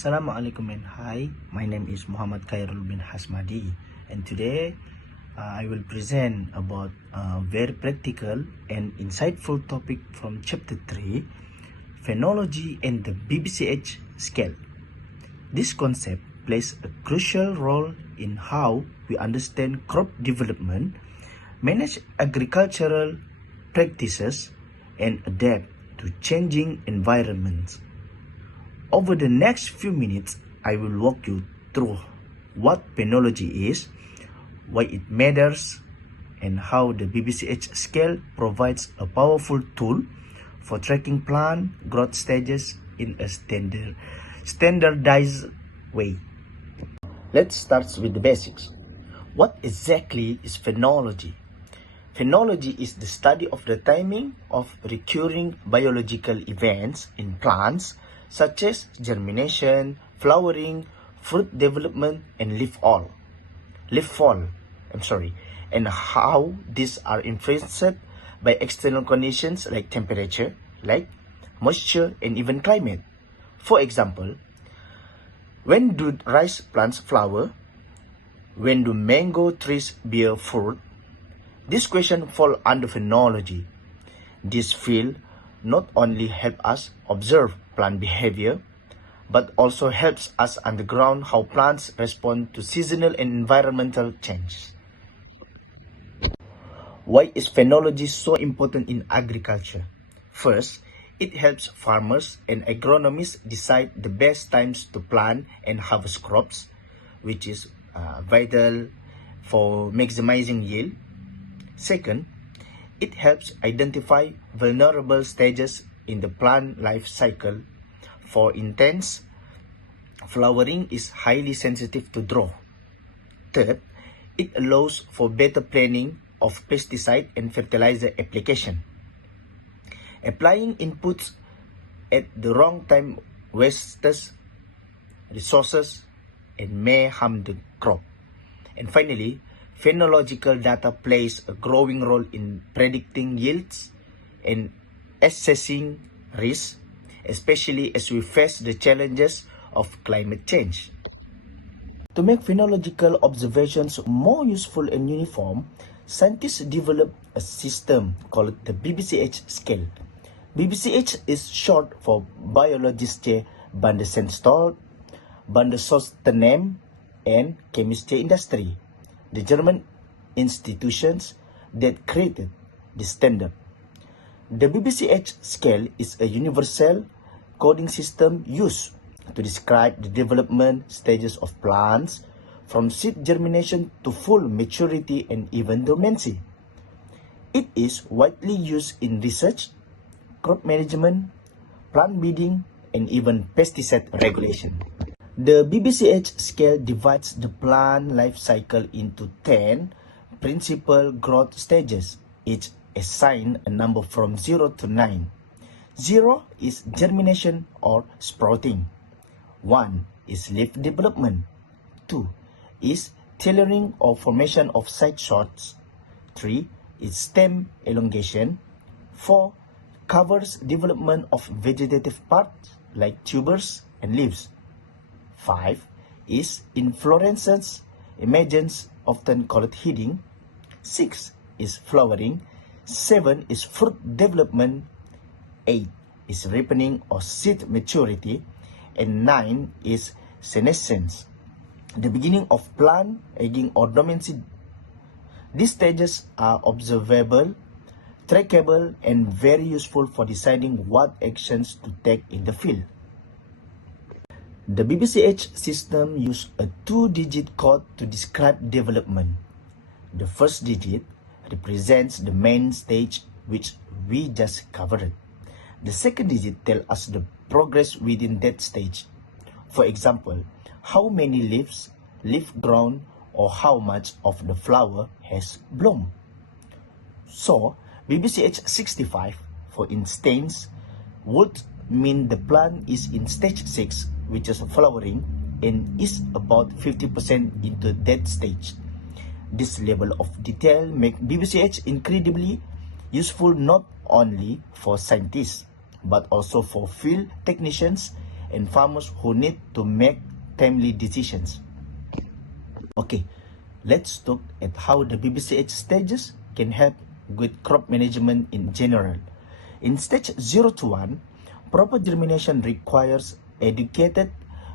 Assalamualaikum and hi, my name is Muhammad Khairul bin Hasmadi, and today I will present about a very practical and insightful topic from chapter 3, Phenology and the BBCH scale. This concept plays a crucial role in how we understand crop development, manage agricultural practices, and adapt to changing environments. Over the next few minutes, I will walk you through what phenology is, why it matters, and how the BBCH scale provides a powerful tool for tracking plant growth stages in a standardized way. Let's start with the basics. What exactly is phenology? Phenology is the study of the timing of recurring biological events in plants such as germination, flowering, fruit development, and leaf fall, and how these are influenced by external conditions like temperature, light, moisture, and even climate. For example, when do rice plants flower? When do mango trees bear fruit? This question fall under phenology. This field not only help us observe plant behavior, but also helps us understand how plants respond to seasonal and environmental change. Why is phenology so important in agriculture? First, it helps farmers and agronomists decide the best times to plant and harvest crops, which is vital for maximizing yield. Second, it helps identify vulnerable stages in the plant life cycle. For instance, flowering is highly sensitive to drought. Third, it allows for better planning of pesticide and fertilizer application. Applying inputs at the wrong time wastes resources and may harm the crop. And finally, phenological data plays a growing role in predicting yields and assessing risks, especially as we face the challenges of climate change. To make phenological observations more useful and uniform, scientists developed a system called the BBCH scale. BBCH is short for Biologische Bandensenstal, Bandensystem, and Chemistry Industry, the German institutions that created the standard. The BBCH scale is a universal coding system used to describe the development stages of plants from seed germination to full maturity and even dormancy. It is widely used in research, crop management, plant breeding, and even pesticide regulation. The BBCH scale divides the plant life cycle into 10 principal growth stages, each assign a number from 0 to 9. 0 is germination or sprouting. 1 is leaf development. 2 is tailoring or formation of side shoots. 3 is stem elongation. 4 covers development of vegetative parts like tubers and leaves. 5 is inflorescence, emergence, often called heading. 6 is flowering. 7 is fruit development. 8 is ripening or seed maturity. And 9 is senescence, the beginning of plant aging or dormancy. These stages are observable, trackable, and very useful for deciding what actions to take in the field. The BBCH system uses a 2-digit code to describe development. The first digit represents the main stage which we just covered. The second digit tells us the progress within that stage. For example, how many leaves, leaf grown, or how much of the flower has bloomed. So, BBCH 65, for instance, would mean the plant is in stage 6, which is flowering, and is about 50% into that stage. This level of detail makes BBCH incredibly useful not only for scientists, but also for field technicians and farmers who need to make timely decisions. Okay, let's look at how the BBCH stages can help with crop management in general. In stage 0 to 1, proper germination requires educated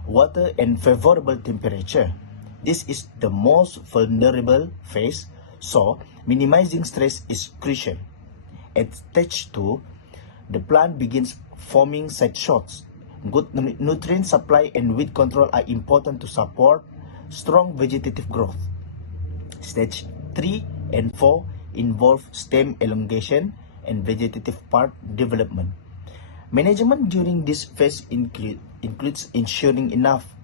water and favorable temperature. This is the most vulnerable phase, so minimizing stress is crucial. At stage 2, the plant begins forming side shots. Good nutrient supply and weed control are important to support strong vegetative growth. Stage 3 and 4 involve stem elongation and vegetative part development. Management during this phase includes ensuring enough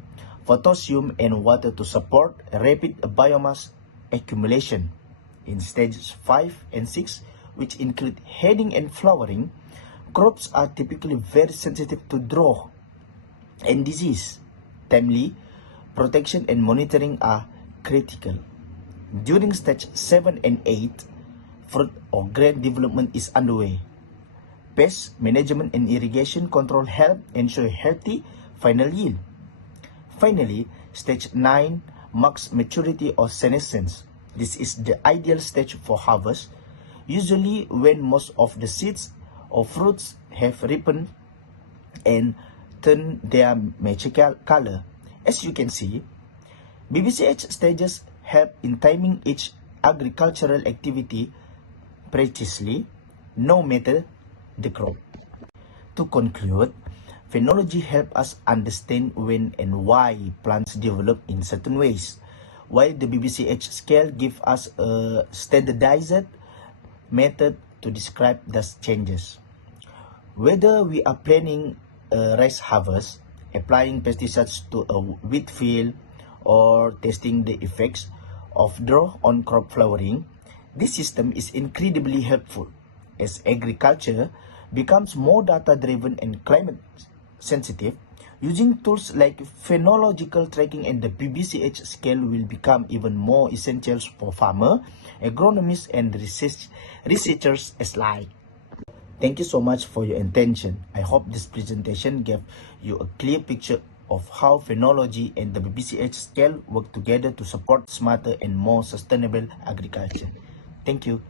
potassium and water to support rapid biomass accumulation. In stages 5 and 6, which include heading and flowering, crops are typically very sensitive to drought and disease. Timely protection and monitoring are critical. During stage 7 and 8, fruit or grain development is underway. Pest management and irrigation control help ensure healthy final yield. Finally, stage 9 marks maturity or senescence. This is the ideal stage for harvest, usually when most of the seeds or fruits have ripened and turned their mature color. As you can see, BBCH stages help in timing each agricultural activity precisely, no matter the crop. To conclude, phenology helps us understand when and why plants develop in certain ways, while the BBCH scale gives us a standardized method to describe those changes. Whether we are planning a rice harvest, applying pesticides to a wheat field, or testing the effects of drought on crop flowering, this system is incredibly helpful. As agriculture becomes more data-driven and climate-sensitive, using tools like phenological tracking and the BBCH scale will become even more essential for farmers, agronomists, and researchers alike. Thank you so much for your attention. I hope this presentation gave you a clear picture of how phenology and the BBCH scale work together to support smarter and more sustainable agriculture. Thank you.